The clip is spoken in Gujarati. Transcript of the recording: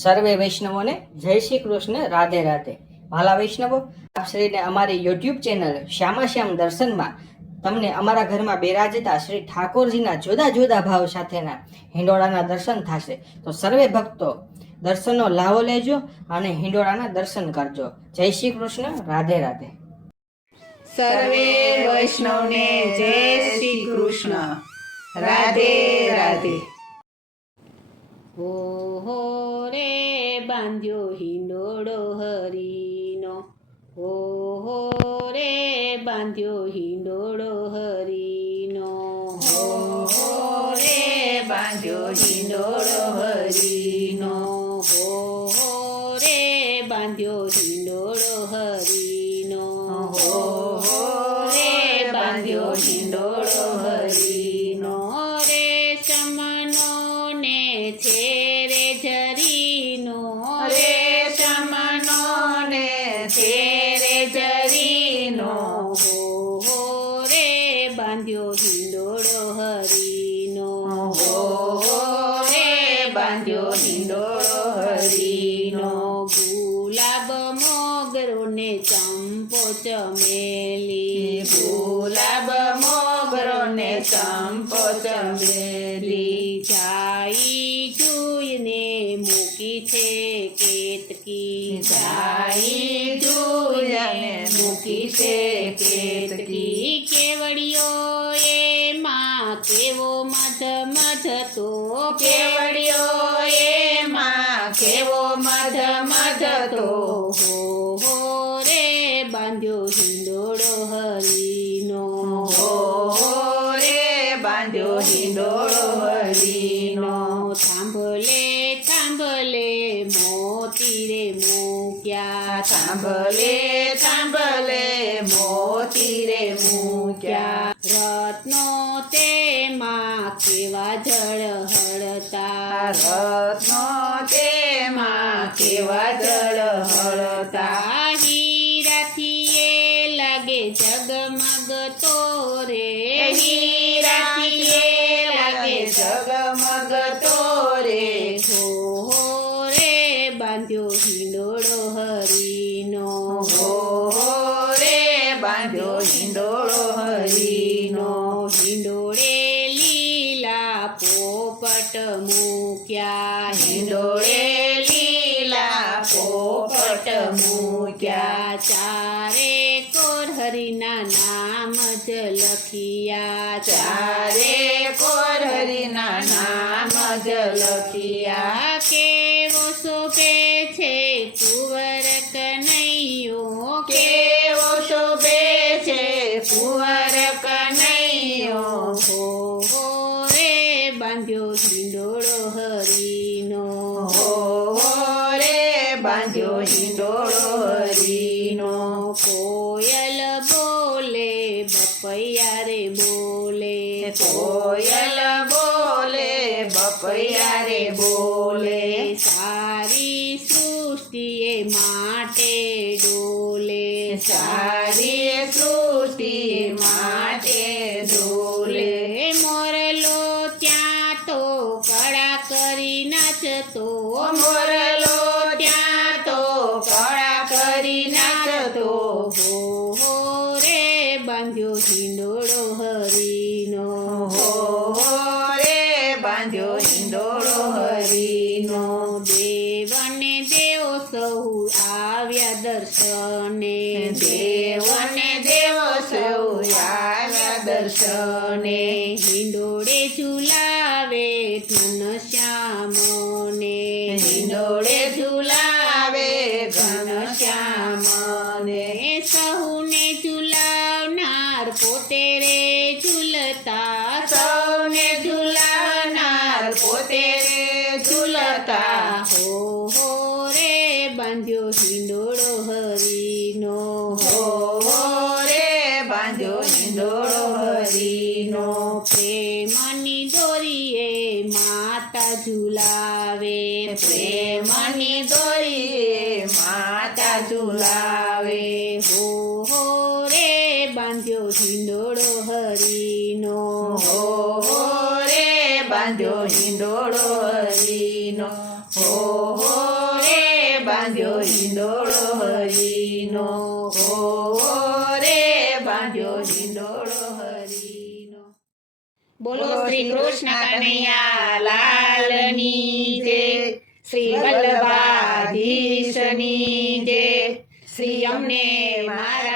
સર્વે વૈષ્ણવોને જય શ્રી કૃષ્ણ, રાધે રાધે. ભાલા વૈષ્ણવો, આપ શ્રીને અમારી યુટ્યુબ ચેનલ શ્યામાશ્યામ દર્શનમાં તમને અમારા ઘરમાં બિરાજતા શ્રી ઠાકોરજીના જુદા જુદા ભાવ સાથેના હિંડોળાના દર્શન થશે. તો સર્વે ભક્તો દર્શનનો લાવો લેજો અને હિંડોળાના દર્શન કરજો. જય શ્રી કૃષ્ણ, રાધે રાધે. સર્વે વૈષ્ણવને જય શ્રી કૃષ્ણ, રાધે રાધે. હો હો રે બાંધ્યો હિંડોળો હરીનો, હો હો રે બાંધ્યો હિંડોળો હરીનો, હો હો રે બાંધ્યો હિંડોળો હરીનો, હો હો રે બાંધ્યો હિંડોળો હરીનો, હો હો રે બાંધ્યો હિંડોળો હરીનો. રેશમનો ને છે રે જરીનો, રેશમનો ને છે રે જરીનો, હો હો રે બાંધ્યો હિંડોળો હરીનો, હો હો રે બાંધ્યો હિંડોળો હરીનો. ગુલાબ મોગરો ને ચંપો ચમેલી, ગુલાબ મોગરો ને ચંપો ચમેલી, જાઈ જોઈને મૂકી છે કેતકી, જાઈ જોઈને મૂકી છે કેતકી. કેવડિયો એમાં કેવો મધ મધતો, કેવડિયો એમાં કેવો મધ મધતો, હો હો રે બાંધ્યો હિંડોળો હરીનો, હો હો રે બાંધ્યો હિંડોળો હરીનો. થાંભલે થાંભલે મોતી રે મૂક્યા, થાંભલે થાંભલે મોતી રે મૂક્યા, રત્નો તેમાં કેવા જળ હળતા, રત્નો તેમાં કેવા જળ હળતા. હીરાથી એ લાગે જગમગ તો રે, હીરાથી એ લાગે જગમગ તો રે, હો હો રે બાંધ્યો હિંડોળો હરીનો, હો હો રે બાંધ્યો હિંડોળો હરીનો. હિંડોળે લીલા પોપટ મૂક્યા, હિંડોળે લીલા પોપટ મૂક્યા, ચારે કોર હરિના નામ જ લખિયા, ચારે કોર હરિના નામ જ લખિયા. કેવો શોભે છે કુંવર કનૈયો, કેવો શોભે છે કુંવર કનૈયો, હો હો રે બાંધ્યો હિંડોળો હરીનો, હો હો રે બાંધ્યો હિંડોળો હરીનો. કોયલ બોલે બપૈયા રે બોલે, કોયલ બોલે બપૈયા રે બોલે, સારી સૃષ્ટિએ માટે ડોલે, સારી સૃષ્ટિ માટે ડોલે. મોરલો ત્યાં તો કળા કરી નાચતો, મોરલો ત્યાં તો કળા કરી નાચતો, હો હો રે બાંધ્યો હિંડોળો હરીનો, હો હો રે બાંધ્યો હિંડોળો હરીનો. દેવ ને દેવ સૌ આવ્યા દર્શને, દેવ ને દેવ સૌ આવ્યા દર્શને, હિંડોળે ઝુલાવે ઘનશ્યામને, હિંડોળે ઝુલાવે ઘનશ્યામને, સહુને ઝુલાવનાર પોતે રે ઝૂલતા, સૌને ઝુલાવનાર પોતે રે ઝૂલતા, હો હો રે બાંધ્યો હિંડોળો હરીનો, હો હો રે બાંધ્યો હિંડોળો હરીનો. પ્રેમની દોરીએ માતા ઝુલાવે, પ્રેમની દોરીએ માતા ઝુલાવે, હો હો રે બાંધ્યો હિંડોળો હરીનો, હો હો રે બાંધ્યો હિંડોળો હરીનો, હો હો હિંડોળો હરીનો. બોલો શ્રી કૃષ્ણ કનૈયા લાલની જય, શ્રી વલ્લભાધીશની જય, શ્રી અમને મારા